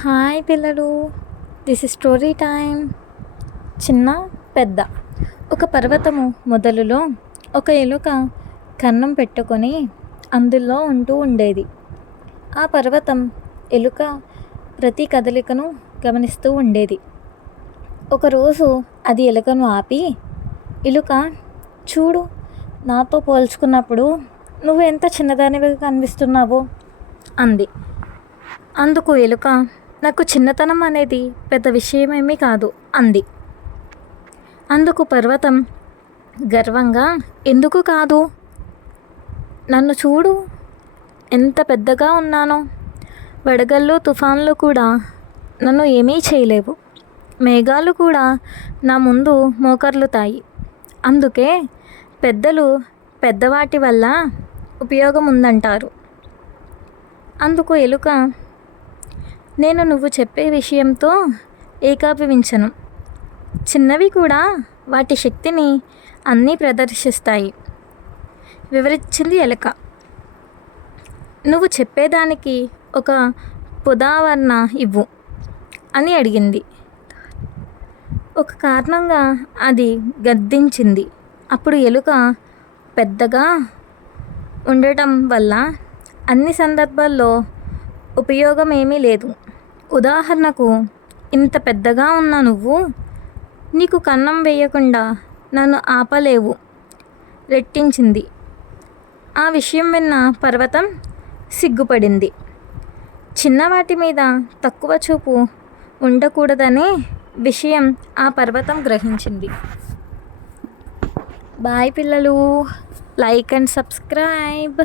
Hi పిల్లలు, this is story time. చిన్న పెద్ద. ఒక పర్వతము మొదలులో ఒక ఎలుక కన్నం పెట్టుకొని అందులో ఉంటూ ఉండేది. ఆ పర్వతం ఎలుక ప్రతి కదలికను గమనిస్తూ ఉండేది. ఒకరోజు అది ఎలుకను ఆపి, ఎలుక చూడు, నాతో పోల్చుకున్నప్పుడు నువ్వు ఎంత చిన్నదానివిగా కనిపిస్తున్నావో అంది. అందుకు ఎలుక, నాకు చిన్నతనం అనేది పెద్ద విషయమేమీ కాదు అంది. అందుకు పర్వతం గర్వంగా, ఎందుకు కాదు? నన్ను చూడు, ఎంత పెద్దగా ఉన్నానో. వడగళ్ళు తుఫాన్లు కూడా నన్ను ఏమీ చేయలేవు. మేఘాలు కూడా నా ముందు మోకర్లుతాయి. అందుకే పెద్దలు పెద్దవాటి వల్ల ఉపయోగం ఉందంటారు. అందుకు ఎలుక, నేను నువ్వు చెప్పే విషయంతో ఏకాభివించను. చిన్నవి కూడా వాటి శక్తిని అన్నీ ప్రదర్శిస్తాయి వివరించింది ఎలుక. నువ్వు చెప్పేదానికి ఒక ఉదాహరణ ఇవ్వు అని అడిగింది. ఒక కారణంగా అది గద్దించింది. అప్పుడు ఎలుక, పెద్దగా ఉండటం వల్ల అన్ని సందర్భాల్లో ఉపయోగం ఏమీ లేదు. ఉదాహరణకు, ఇంత పెద్దగా ఉన్న నువ్వు నీకు కన్నం వేయకుండా నన్ను ఆపలేవు రెట్టించింది. ఆ విషయం విన్న పర్వతం సిగ్గుపడింది. చిన్నవాటి మీద తక్కువ చూపు ఉండకూడదనే విషయం ఆ పర్వతం గ్రహించింది. బాయ్ పిల్లలు, లైక్ అండ్ సబ్స్క్రైబ్.